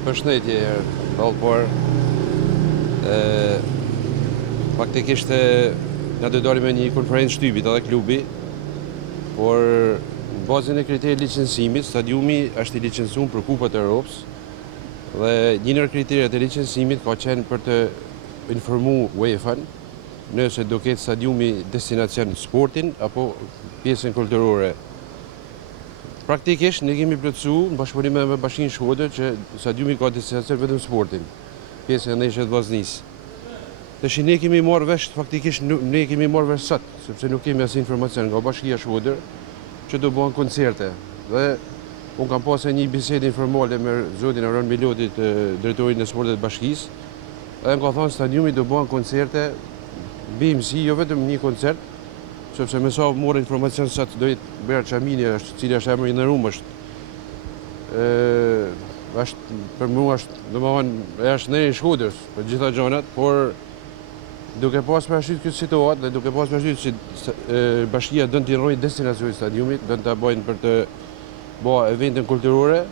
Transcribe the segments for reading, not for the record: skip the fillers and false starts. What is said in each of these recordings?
Përshëndetje, por faktikisht na do dalim me një konferencë shtypit edhe klubi, por në bazën e kriterit licencimit, stadiumi është i licencuar për Kupat e Europës dhe një ndër kriteret e licencimit ka qenë për të informuar UEFA-n nëse do ketë stadiumi destinacion sportin apo pjesën kulturore. Praktikisht ne kemi plotësuar në bashkëpunim me Bashkinë Shkodër që stadiumi ka destinacion vetëm sportin, pjesën e ndeshjeve të vllaznisë. Tash ne kemi marrë vesh faktikisht ne kemi marrë vesh sot, sepse nuk kemi asnjë informacion nga Bashkia Shkodër që do bëhen koncerte. Dhe unë kam pasur një bisedë informale me zotin Aron Milotit, drejtorin e sportit të bashkisë, dhe më ka thënë stadiumi do bëhen koncerte, BMC, jo vetëm një koncert, sepse me sa morë informacion sot do jetë Berat Çamini, cili është emri i nderuar, është për mua është në Shkodrës për gjitha gjanat, por duke pas parasysh këtë situatë dhe duke pas parasysh që bashkia do të rrojë destinacionin e stadiumit, do ta bëjnë për të bërë evente kulturore,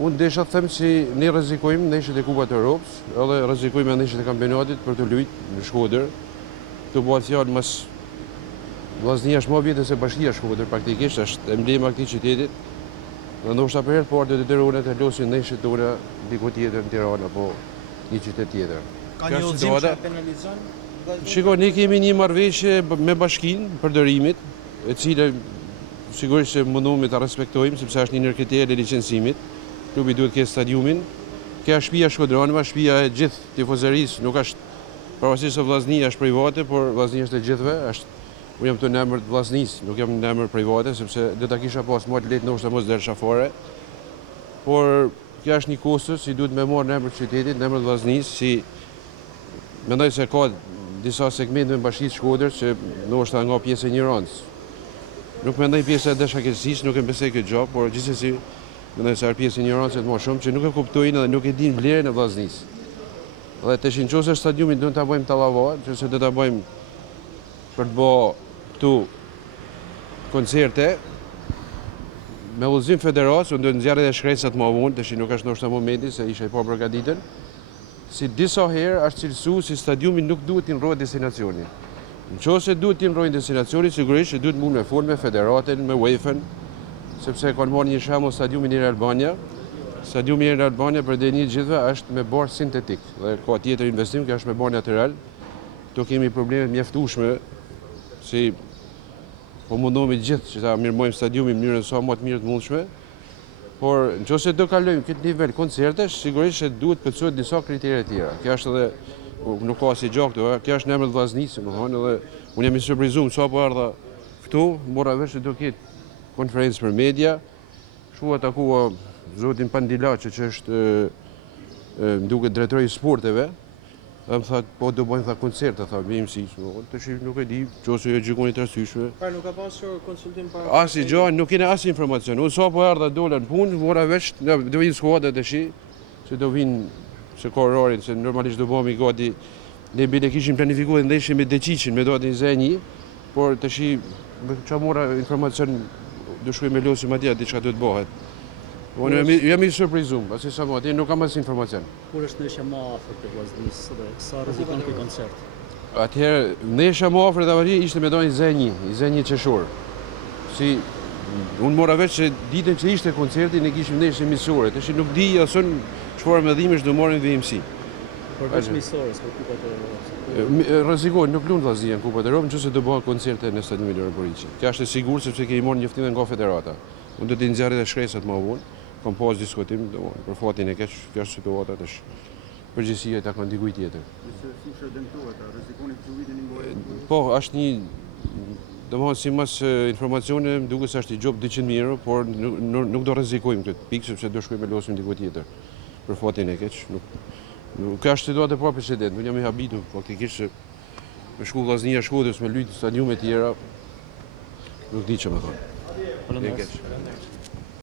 unë desha të them që ne rrezikojmë ndeshjet e Kupat të Europës, edhe rrezikojmë ndeshjet e kampionatit për të luajtur në Shkodër. Të bëhet fjalë mas vllaznia është më vjetër se Bashkia Shkodër, praktikisht është emblema e këtij qyteti. Dhe ndoshta për herë të parë do të detyrojnë të luajnë ndeshjet tona diku tjetër në Tiranë apo një qytet tjetër. Ka një udhëzim që penalizon? Shiko, ne kemi një marrëveshje me Bashkinë përdorimit, e cila sigurisht që mundohemi ta respektojmë sepse është një ndër kriteret e licencimit. Klubi duhet të ketë stadiumin. Kjo është shtëpia shkodranëve, shtëpia e gjithë tifozërisë, nuk është pavarësisht se vllaznia është private, por vllaznia është e gjithëve, unë jam të në emër të vllaznisë, nuk jam në emër private, sepse do ta kisha pas më të lehtë ndoshta mos dersha fare. Por kjo është një kusht që duhet me marrë në emër të qytetit, në emër të vllaznisë, si mendoj se ka disa segmente në Bashkinë Shkodër që ndoshta nga pjesë e ignorancës. Nuk mendoj pjesë e dashakeqësisë, nuk e besoj këtë gjë, por gjithsesi mendoj se është pjesë e ignorancës më shumë që nuk e kuptojnë dhe nuk e dinë vlerën e vllaznisë. Dhe tash nëse stadiumin do ta bëjmë tallava, nëse do ta bëjmë për të bërë këtu koncerte me udhëzim federat, unë do të nxjerrë edhe shkresat më vonë, tash nuk është ndoshta momenti se isha i pa përgatitur. Si disa herë është cilësuar si stadiumi nuk duhet të ndrohet destinacioni. Nëse duhet të ndrohet destinacioni, sigurisht që duhet mund me folë me federatin, me UEFA-n, sepse kanë marrë një shembull stadiumin e Albania. Stadiumi i Albania për deni gjithëve është me barë sintetik dhe ka tjetër investim që është me barë natyral. Këto kemi probleme mjaftueshme, si po mundohemi gjithë që ta mirëmojmë stadiumin në mënyrën sa më të mirë të mundshme. Por nëse do kalojmë këtë nivel koncertesh, sigurisht që duhet plotësohet disa kritere të tjera. Kjo është edhe nuk ka si gjë këtu, kjo është në emër të vllaznisë, domethënë, edhe unë jam i surprizuar sapo erdha këtu, mora vesh se do ketë konferencë për media. Shua takua zotin Pandilaçi që është më duket drejtori i sporteve. Dhe më thëtë, po do bëjmë koncerte, BMC, të shifë nuk e di, qose jo gjykoni të arsyeshme. Pra nuk ka pasur konsultim para... Asi gjë, nuk kene asnjë informacion. Unë sa po erdha dola në punë, mora vesh, do vinë skuadra të shi, se do vinë se ka orarin, se normalisht do bëhemi gati, ne bile kishim planifikuar ndeshje me Deqiqin, me datin 21, por të shi, që mora informacion, do shkuj me losim atje, diçka do të bëhet. Unë jam i surprizuar, pasi sa më atje nuk kam asnjë informacion. Kur është ndeshja më afër te vllaznisë dhe sa rrezikon ky koncert? Atëherë, ndeshja më afër te avaria ishte me datin 21 qershor. Si unë mora vesh se ditën që ishte koncerti ne kishim ndeshje miqësore, tash nuk di asun çfarë mëdhimesh do marrin VMC. Përveç miqësores për Kupat e Europës. Rrezikojnë, nuk luan vllaznia në Kupat e Europës nëse do bëhen koncerte në stadiumin Europoriçi. Kjo është e sigurt sepse kemi marrë njoftime nga federata. Unë do të nxjerrë edhe shkresat më vonë. Kam pas diskutim për fatin e keq, kjo është situata tash. Përgjegjësia ta kanë dikujt tjetër. Nëse fusha dëmtohet, a rrezikoni të zhvillimin e ngojës? Po, është një domethënë sipas informacione, më duket se është i gjop 200.000 euro, por nuk do rrezikojmë këtë pikë sepse do shkojmë losim diku tjetër. Për fatin e keq, nuk ka situatë pa precedent. Unë jam i habitur faktikisht se me shku vllaznia Shkodrës me lut stadiume të tjera, nuk di çfarë më thonë. Faleminderit.